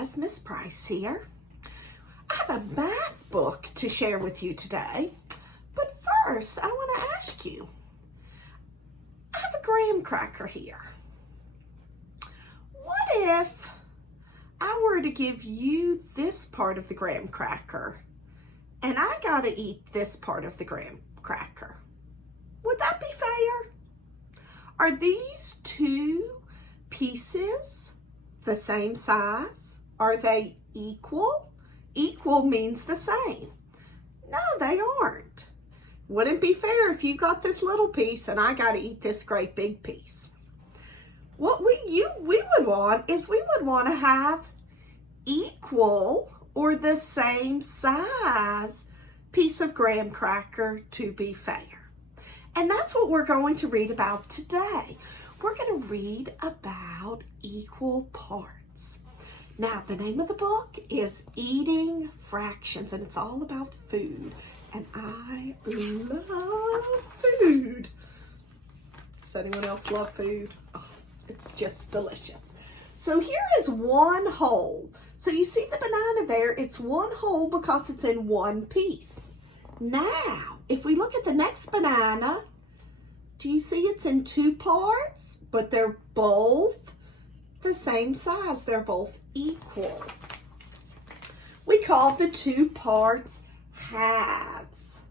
guys, Miss Price here. I have a math book to share with you today, but first I want to ask you, I have a graham cracker here. What if I were to give you this part of the graham cracker and I got to eat this part of the graham cracker? Would that be fair? Are these two pieces the same size? Are they equal? Equal means the same. No, they aren't. Wouldn't be fair if you got this little piece and I got to eat this great big piece. What we would want is we would want to have equal or the same size piece of graham cracker to be fair. And that's what we're going to read about today. We're going to read about equal parts. Now, the name of the book is Eating Fractions, and it's all about food. And I love food. Does anyone else love food? Oh, it's just delicious. So here is one whole. So you see the banana there, it's one whole because it's in one piece. Now, if we look at the next banana, do you see it's in two parts? But they're both the same size. They're both equal. We call the two parts halves.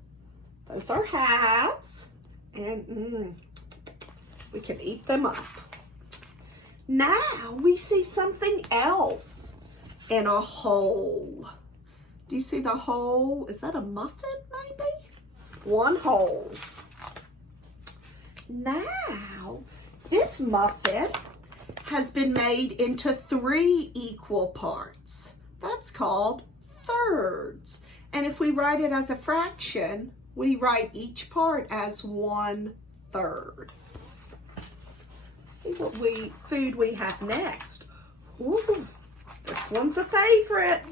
Those are halves. And we can eat them up. Now we see something else in a whole. Do you see the whole? Is that a muffin maybe? One whole. Now, this muffin has been made into 3 equal parts. That's called thirds. And if we write it as a fraction, we write each part as 1/3. See what food we have next. Ooh, this one's a favorite.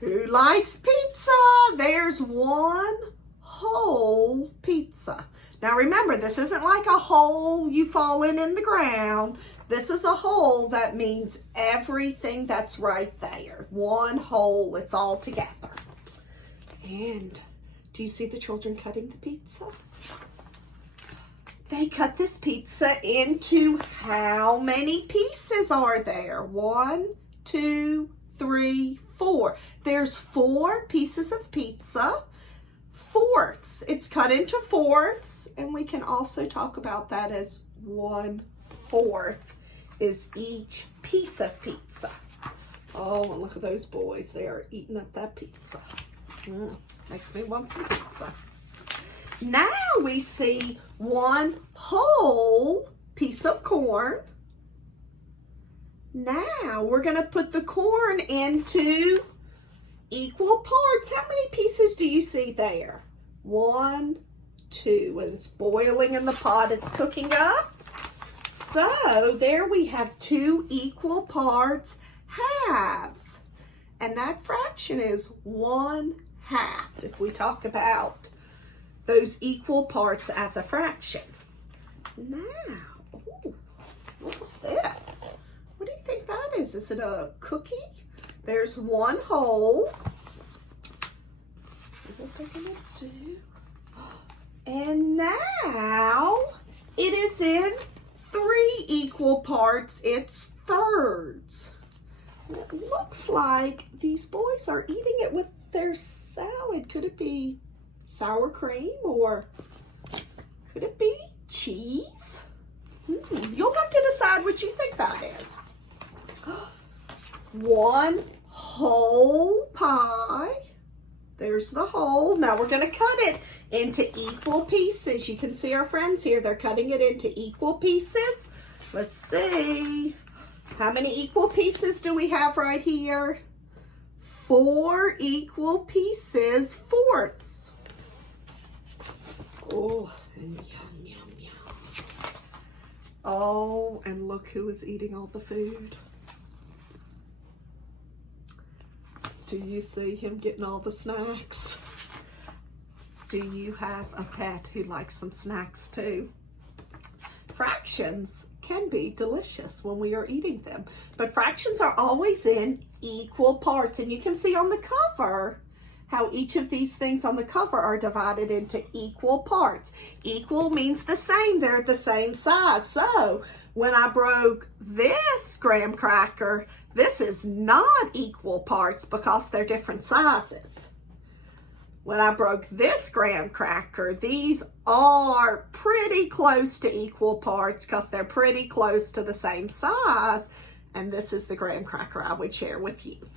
Who likes pizza? There's one whole pizza. Now remember, this isn't like a hole you fall in the ground. This is a hole that means everything that's right there. One whole, it's all together. And do you see the children cutting the pizza? They cut this pizza into how many pieces are there? 1, 2, 3, 4. There's 4 pieces of pizza. Fourths. It's cut into fourths, and we can also talk about that as 1/4 is each piece of pizza. Oh, and look at those boys. They are eating up that pizza. Makes me want some pizza. Now we see one whole piece of corn. Now we're going to put the corn into equal parts. How many pieces do you see there? 1, 2, and it's boiling in the pot. It's cooking up. So there we have 2 equal parts, halves. And that fraction is 1/2 if we talk about those equal parts as a fraction. Now, ooh, what's this? What do you think that is? Is it a cookie? There's one whole. See what they're gonna do. And now it is in 3 equal parts. It's thirds. And it looks like these boys are eating it with their salad. Could it be sour cream or could it be cheese? You'll have to decide what you think that is. One whole pie. There's the whole. Now we're going to cut it into equal pieces. You can see our friends here. They're cutting it into equal pieces. Let's see. How many equal pieces do we have right here? 4 equal pieces, fourths. Oh, and yum, yum, yum. Oh, and look who is eating all the food. Do you see him getting all the snacks? Do you have a pet who likes some snacks too? fractions can be delicious when we are eating them. But fractions are always in equal parts. And you can see on the cover how each of these things on the cover are divided into equal parts. Equal means the same. They're the same size. So when I broke this graham cracker, this is not equal parts because they're different sizes. When I broke this graham cracker, these are pretty close to equal parts because they're pretty close to the same size. And this is the graham cracker I would share with you.